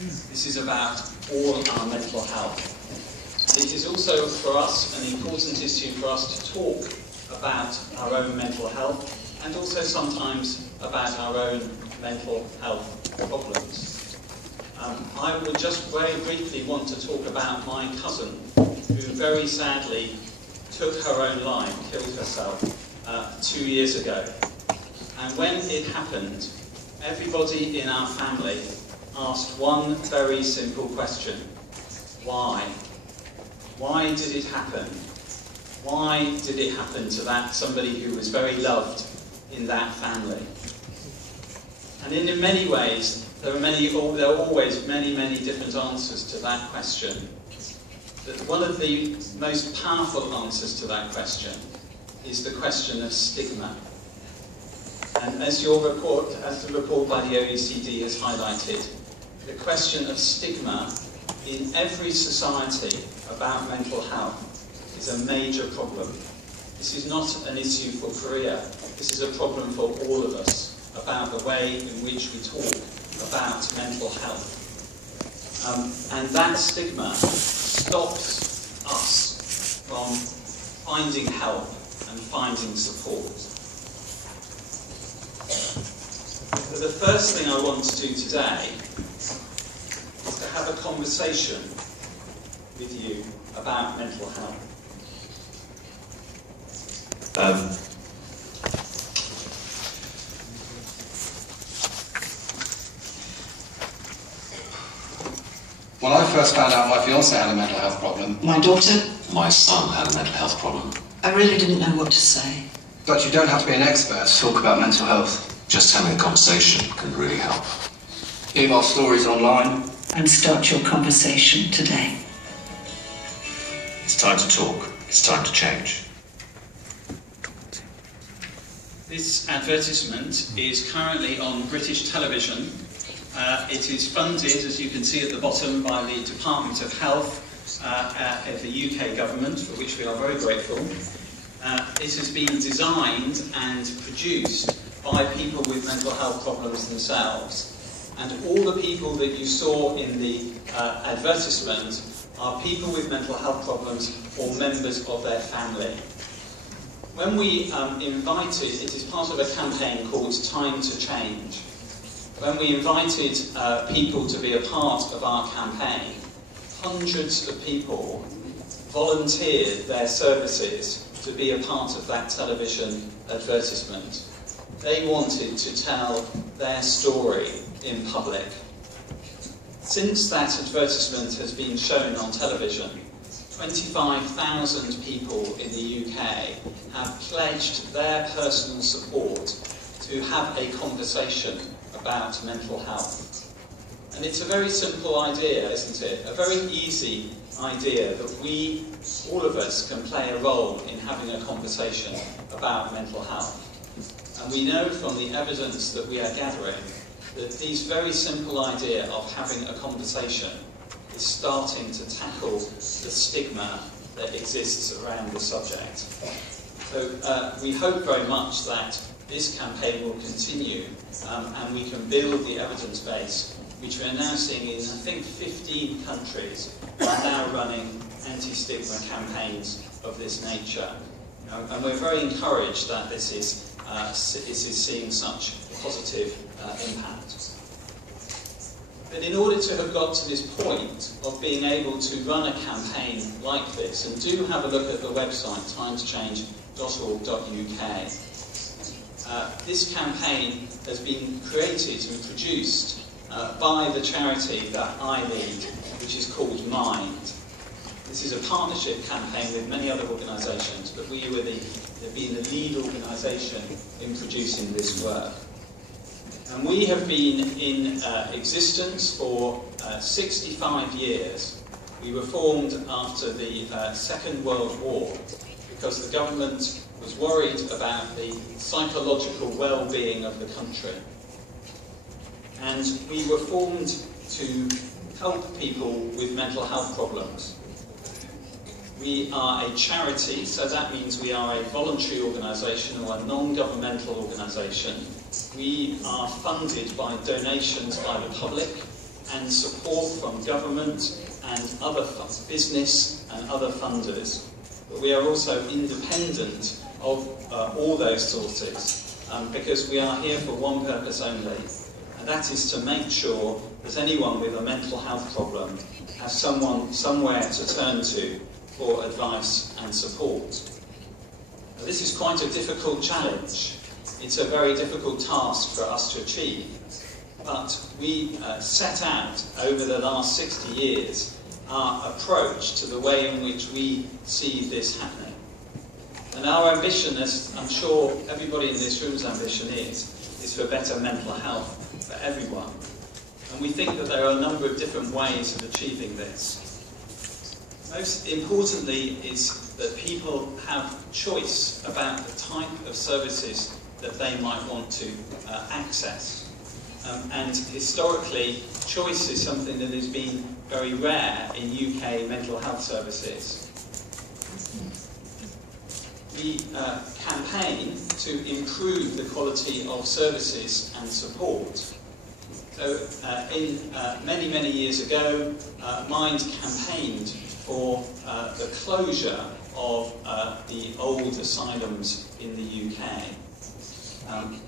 This is about all our mental health. And it is also for us an important issue for us to talk about our own mental health and also sometimes about our own mental health problems. I would just very briefly want to talk about my cousin who very sadly took her own life, killed herself 2 years ago. And when it happened, everybody in our family asked one very simple question. Why? Why did it happen? Why did it happen to somebody who was very loved in that family? And in many ways, there are always many different answers to that question. But one of the most powerful answers to that question is the question of stigma. And as the report by the OECD has highlighted, the question of stigma in every society about mental health is a major problem. This is not an issue for Korea. This is a problem for all of us about the way in which we talk about mental health. And that stigma stops us from finding help and finding support. But the first thing I want to do today is to have a conversation with you about mental health. When I first found out my fiancé had a mental health problem... My daughter? My son had a mental health problem. I really didn't know what to say. But you don't have to be an expert to talk about mental health. Just having a conversation can really help. Email stories online. And start your conversation today. It's time to talk. It's time to change. This advertisement is currently on British television. It is funded, as you can see at the bottom, by the Department of Health of the UK government, for which we are very grateful. It has been designed and produced by people with mental health problems themselves. And all the people that you saw in the advertisement are people with mental health problems or members of their family. When we invited, it is part of a campaign called Time to Change. When we invited people to be a part of our campaign, hundreds of people volunteered their services to be a part of that television advertisement. They wanted to tell their story in public. Since that advertisement has been shown on television, 25,000 people in the UK have pledged their personal support to have a conversation about mental health. And it's a very simple idea, isn't it? A very easy idea that we, all of us, can play a role in having a conversation about mental health. And we know from the evidence that we are gathering that this very simple idea of having a conversation is starting to tackle the stigma that exists around the subject. So we hope very much that this campaign will continue and we can build the evidence base, which we're now seeing in, I think, 15 countries are now running anti-stigma campaigns of this nature. And we're very encouraged that this is seeing such positive impact. But in order to have got to this point of being able to run a campaign like this, and do have a look at the website timeschange.org.uk, this campaign has been created and produced by the charity that I lead, which is called Mind. This is a partnership campaign with many other organisations, but we were the lead organisation in producing this work. And we have been in existence for 65 years. We were formed after the Second World War because the government was worried about the psychological well-being of the country. And we were formed to help people with mental health problems. We are a charity, so that means we are a voluntary organisation or a non-governmental organisation. We are funded by donations by the public, and support from government and other business and other funders. But we are also independent of all those sources because we are here for one purpose only, and that is to make sure that anyone with a mental health problem has someone somewhere to turn to for advice and support. Now, this is quite a difficult challenge. It's a very difficult task for us to achieve, but we set out over the last 60 years our approach to the way in which we see this happening. And our ambition, as I'm sure everybody in this room's ambition is for better mental health for everyone. And we think that there are a number of different ways of achieving this. Most importantly is that people have choice about the type of services that they might want to access. And historically, choice is something that has been very rare in UK mental health services. We campaign to improve the quality of services and support. So many, many years ago, Mind campaigned for the closure of the old asylums in the UK.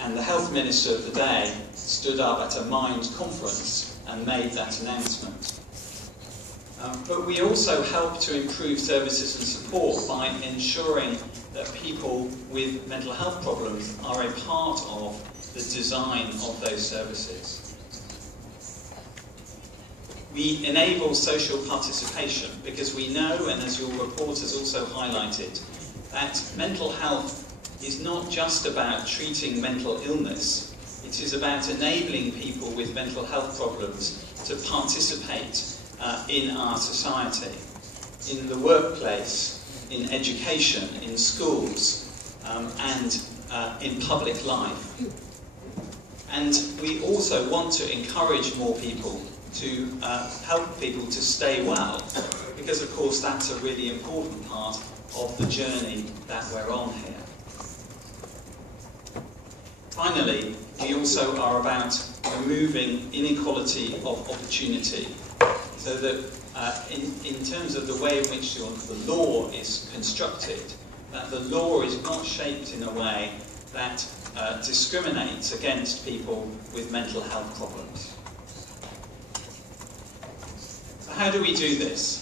And the Health Minister of the day stood up at a Mind conference and made that announcement. But we also help to improve services and support by ensuring that people with mental health problems are a part of the design of those services. We enable social participation because we know, and as your report has also highlighted, that mental health is not just about treating mental illness. It is about enabling people with mental health problems to participate in our society, in the workplace, in education, in schools, and in public life. And we also want to encourage more people to help people to stay well, because of course that's a really important part of the journey that we're on here. Finally, we also are about removing inequality of opportunity, so that in terms of the way in which the law is constructed, that the law is not shaped in a way that discriminates against people with mental health problems. So how do we do this?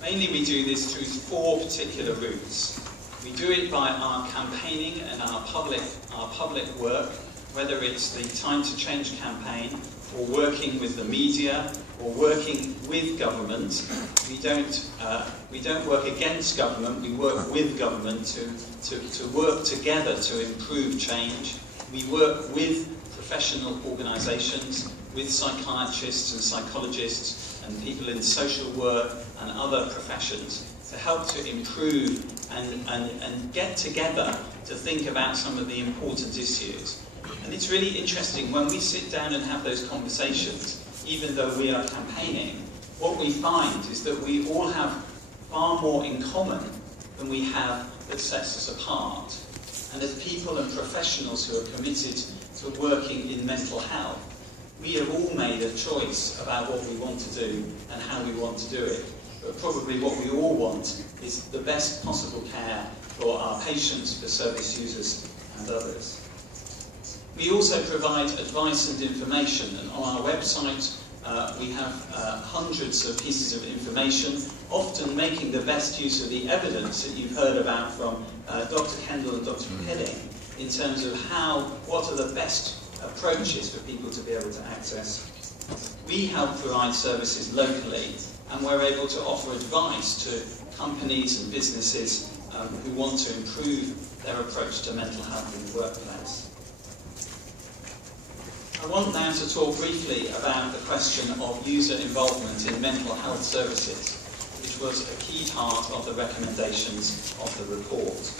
Mainly we do this through 4 particular routes. We do it by our campaigning and our public work, whether it's the Time to Change campaign, or working with the media, or working with government. We don't work against government, we work with government to work together to improve change. We work with professional organisations, with psychiatrists and psychologists and people in social work and other professions to help to improve and get together to think about some of the important issues. And it's really interesting when we sit down and have those conversations, even though we are campaigning, what we find is that we all have far more in common than we have that sets us apart. And as people and professionals who are committed to working in mental health, we have all made a choice about what we want to do and how we want to do it. But probably what we all want is the best possible care for our patients, for service users and others. We also provide advice and information, and on our website we have hundreds of pieces of information, often making the best use of the evidence that you've heard about from Dr. Kendall and Dr. Heading in terms of what are the best approaches for people to be able to access. We help provide services locally, and we're able to offer advice to companies and businesses who want to improve their approach to mental health in the workplace. I want now to talk briefly about the question of user involvement in mental health services, which was a key part of the recommendations of the report.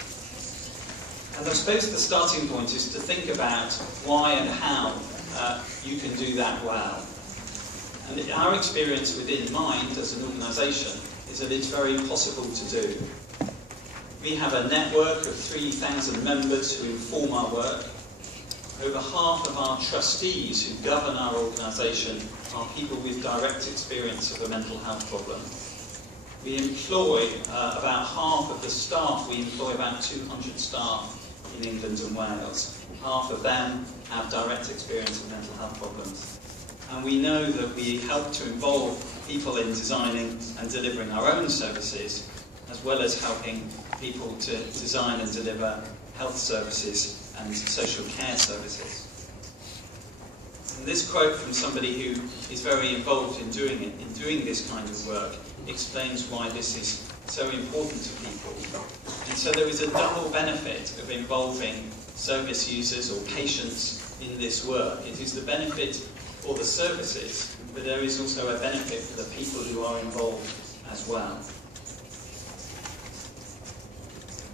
And I suppose the starting point is to think about why and how you can do that well. And our experience within Mind as an organisation is that it's very possible to do. We have a network of 3,000 members who inform our work. Over half of our trustees who govern our organisation are people with direct experience of a mental health problem. We employ about half of the staff. We employ about 200 staff in England and Wales. Half of them have direct experience of mental health problems. And we know that we help to involve people in designing and delivering our own services, as well as helping people to design and deliver health services and social care services. And this quote from somebody who is very involved in doing this kind of work, explains why this is so important to people. And so there is a double benefit of involving service users or patients in this work. It is the benefit for the services, but there is also a benefit for the people who are involved as well.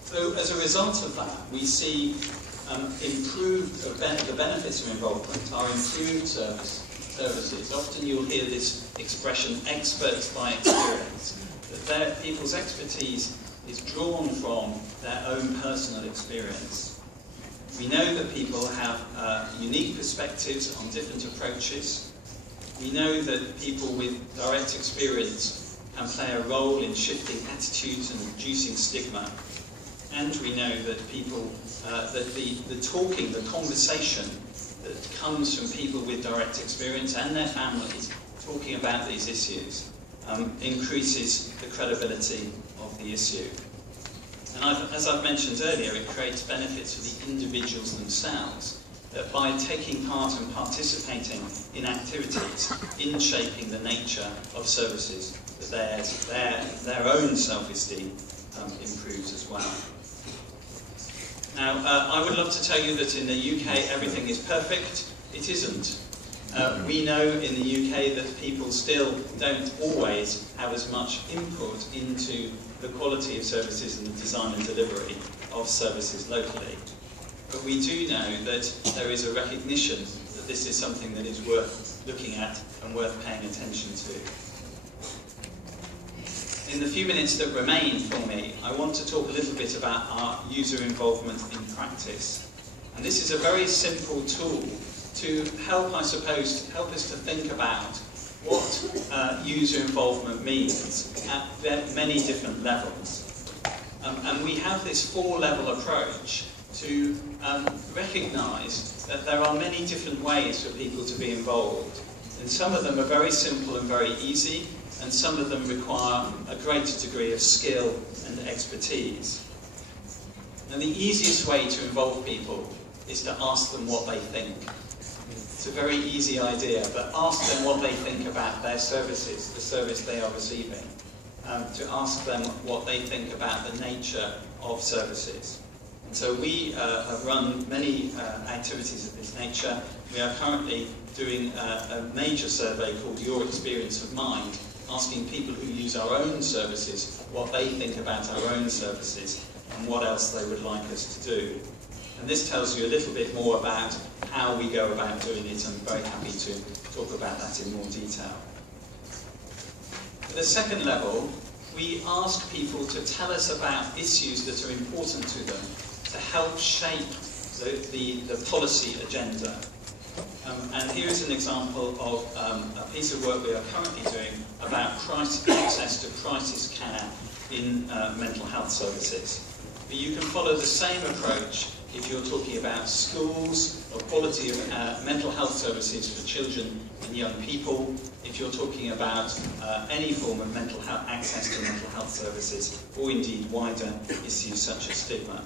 So as a result of that, we see the benefits of involvement are improved services. Often you'll hear this expression, experts by experience, that people's expertise is drawn from their own personal experience. We know that people have unique perspectives on different approaches. We know that people with direct experience can play a role in shifting attitudes and reducing stigma. And we know that people, that the talking, the conversation that comes from people with direct experience and their families talking about these issues increases the credibility of the issue. And as I've mentioned earlier, it creates benefits for the individuals themselves, that by taking part and participating in activities in shaping the nature of services, that their own self-esteem improves as well. Now, I would love to tell you that in the UK everything is perfect. It isn't. We know in the UK that people still don't always have as much input into the quality of services and the design and delivery of services locally. But we do know that there is a recognition that this is something that is worth looking at and worth paying attention to. In the few minutes that remain for me, I want to talk a little bit about our user involvement in practice. And this is a very simple tool to help, I suppose, help us to think about what user involvement means at many different levels. And we have this four-level approach to recognise that there are many different ways for people to be involved. And some of them are very simple and very easy, and some of them require a greater degree of skill and expertise. And the easiest way to involve people is to ask them what they think. It's a very easy idea, but ask them what they think about their services, the service they are receiving. To ask them what they think about the nature of services. And so we have run many activities of this nature. We are currently doing a major survey called Your Experience of Mind, asking people who use our own services what they think about our own services and what else they would like us to do. And this tells you a little bit more about how we go about doing it. I'm very happy to talk about that in more detail. At the second level, we ask people to tell us about issues that are important to them to help shape the policy agenda. And here is an example of a piece of work we are currently doing about access to crisis care in mental health services. But you can follow the same approach if you're talking about schools or quality of mental health services for children and young people, if you're talking about any form of mental health, access to mental health services, or indeed wider issues such as stigma.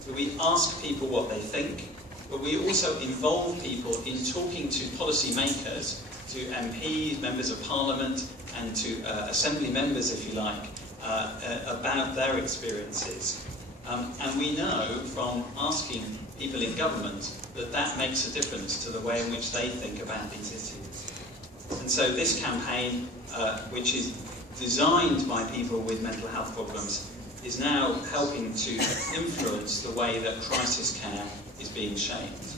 So we ask people what they think, but we also involve people in talking to policy makers, to MPs, members of parliament, and to assembly members, if you like, about their experiences. And we know from asking people in government that that makes a difference to the way in which they think about these issues. And so this campaign, which is designed by people with mental health problems, is now helping to influence the way that crisis care is being shaped.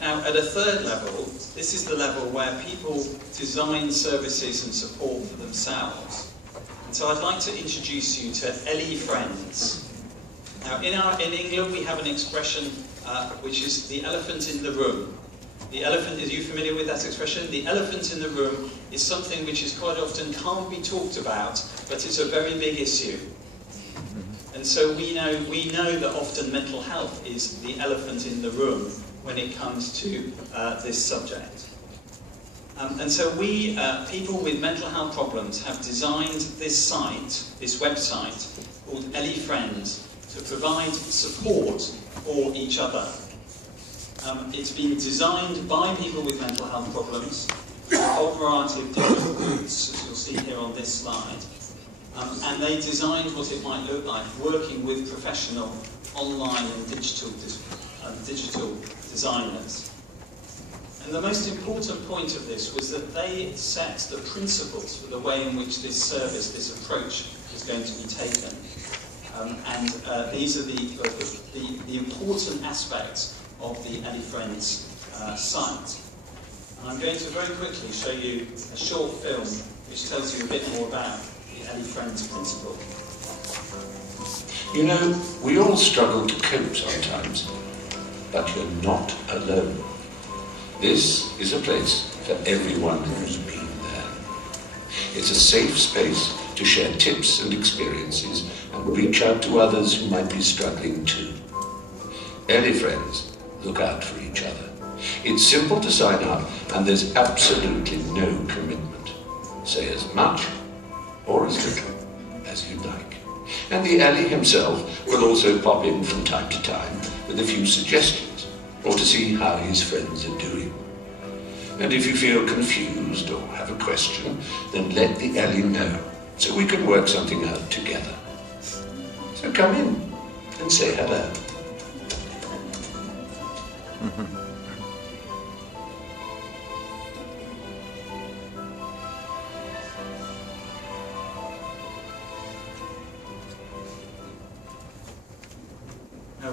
Now, at a third level, this is the level where people design services and support for themselves. And so I'd like to introduce you to Ellie Friends. Now, in England, we have an expression which is the elephant in the room. The elephant, are you familiar with that expression? The elephant in the room is something which is quite often can't be talked about, but it's a very big issue. And so we know that often mental health is the elephant in the room when it comes to this subject. And so we, people with mental health problems, have designed this site, this website, called Ellie Friends, to provide support for each other. It's been designed by people with mental health problems, a whole variety of different groups, as you'll see here on this slide. And they designed what it might look like, working with professional online and digital designers. And the most important point of this was that they set the principles for the way in which this service, this approach, is going to be taken. These are the important aspects of the Ellie Friends site. And I'm going to very quickly show you a short film which tells you a bit more about the Ellie Friends principle. You know, we all struggle to cope sometimes, but you're not alone. This is a place for everyone who's been there. It's a safe space to share tips and experiences and reach out to others who might be struggling too. Ellie Friends look out for each other. It's simple to sign up and there's absolutely no commitment. Say as much or as little as you'd like. And the Ellie himself will also pop in from time to time with a few suggestions or to see how his friends are doing. And if you feel confused or have a question, then let the Ellie know so we can work something out together. So come in and say hello.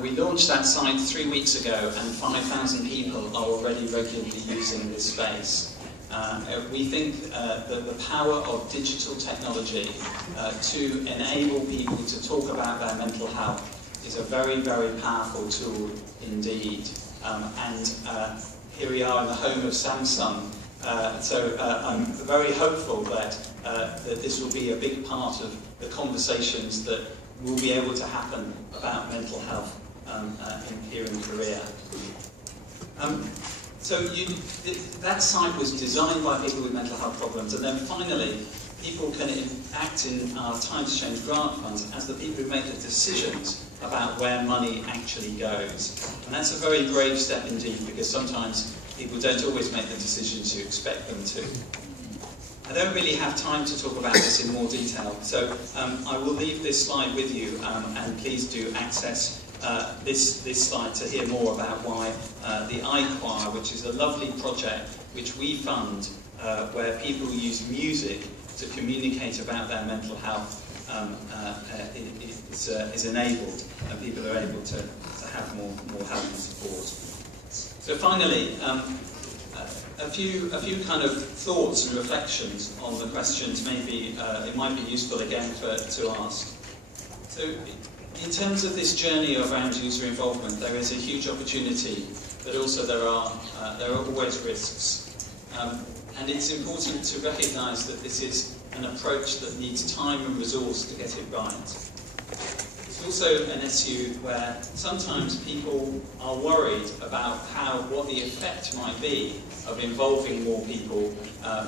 We launched that site 3 weeks ago, and 5,000 people are already regularly using this space. We think that the power of digital technology to enable people to talk about their mental health is a very, very powerful tool indeed. Here we are in the home of Samsung, so I'm very hopeful that this will be a big part of the conversations that will be able to happen about mental health here in Korea. That site was designed by people with mental health problems, and then finally people can act in our Time to Change grant funds as the people who make the decisions about where money actually goes. And that's a very brave step indeed, because sometimes people don't always make the decisions you expect them to. I don't really have time to talk about this in more detail, so I will leave this slide with you, and please do access this slide to hear more about why the iChoir, which is a lovely project which we fund, where people use music to communicate about their mental health, is enabled, and people are able to have more help and support. So finally, a few kind of thoughts and reflections on the questions. Maybe it might be useful again to ask. So, in terms of this journey around user involvement, there is a huge opportunity, but also there are always risks. And it's important to recognise that this is an approach that needs time and resource to get it right. It's also an issue where sometimes people are worried about what the effect might be of involving more people,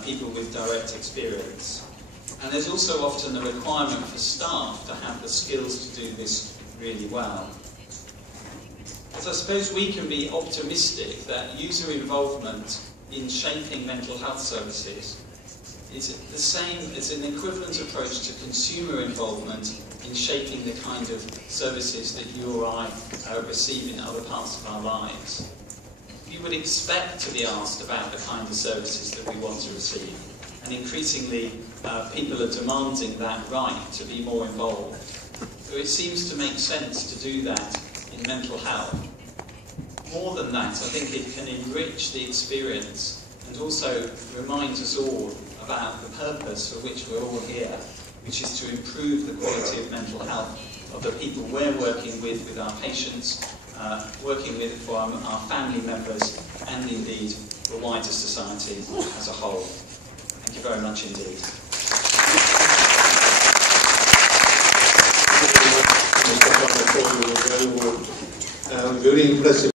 people with direct experience. And there's also often the requirement for staff to have the skills to do this really well. So I suppose we can be optimistic that user involvement in shaping mental health services is the same as an equivalent approach to consumer involvement in shaping the kind of services that you or I receive in other parts of our lives. We would expect to be asked about the kind of services that we want to receive. And increasingly, people are demanding that right to be more involved. So it seems to make sense to do that in mental health. More than that, I think it can enrich the experience and also remind us all about the purpose for which we're all here, which is to improve the quality of mental health of the people we're working with our patients, working for our family members and indeed the wider society as a whole. Thank you very much indeed. Very impressive.